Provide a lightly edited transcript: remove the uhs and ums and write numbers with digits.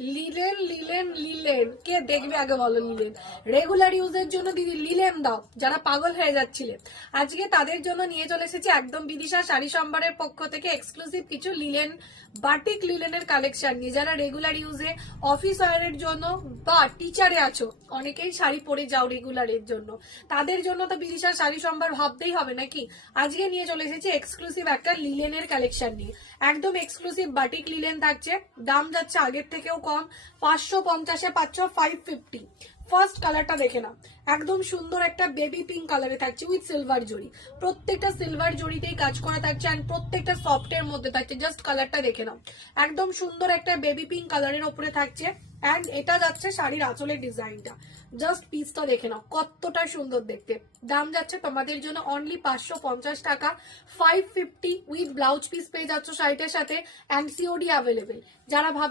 Linen linen linen, কে দেখবে আগে বলো? লিলেন রেগুলার ইউজের জন্য দিদি লিলেন দাও, যারা পাগল হয়ে যাচ্ছিলেন আজকে তাদের জন্য নিয়ে চলে এসেছি একদম বিদিশা শাড়ি সম্ভারের পক্ষ থেকে এক্সক্লুসিভ কিছু লিলেন, বাটিক লিলেনের কালেকশন নিয়ে। যারা রেগুলার ইউজে, অফিস ওয়ারের জন্য বা টিচারে আছো, অনেকেই শাড়ি পরে যাও রেগুলারের জন্য, তাদের জন্য তো বিদিশা শাড়ি সম্ভার ভাবতেই হবে নাকি। আজকে নিয়ে চলে এসেছি এক্সক্লুসিভ একটা লিলেনের কালেকশন নিয়ে। একদম এক্সক্লুসিভ বাটিক লিলেন থাকছে, দাম যাচ্ছে আগের থেকেও কম, 550-এ পাচ্ছ 550। ফার্স্ট কালারটা দেখে নাও, একদম সুন্দর একটা বেবি পিঙ্ক কালারে থাকছে উইথ সিলভার জড়ি, প্রত্যেকটা সিলভার জড়িতেই কাজ করা থাকছে এন্ড প্রত্যেকটা সফটের মধ্যে থাকছে। জাস্ট কালারটা দেখে নাও, একদম সুন্দর একটা বেবি পিঙ্ক কালারের উপরে থাকছে এন্ড এটা যাচ্ছে শাড়ির আঁচলের ডিজাইনটা। জাস্ট পিসটা দেখে নাও কতটা সুন্দর দেখতে। দাম যাচ্ছে তোমাদের জন্য অনলি 550 টাকা, 550 উইথ ব্লাউজ পিস পেয়ে যাচ্ছ শাড়িটার সাথে এন্ড সিওডি অ্যাভেলেবেল। যারা ভাব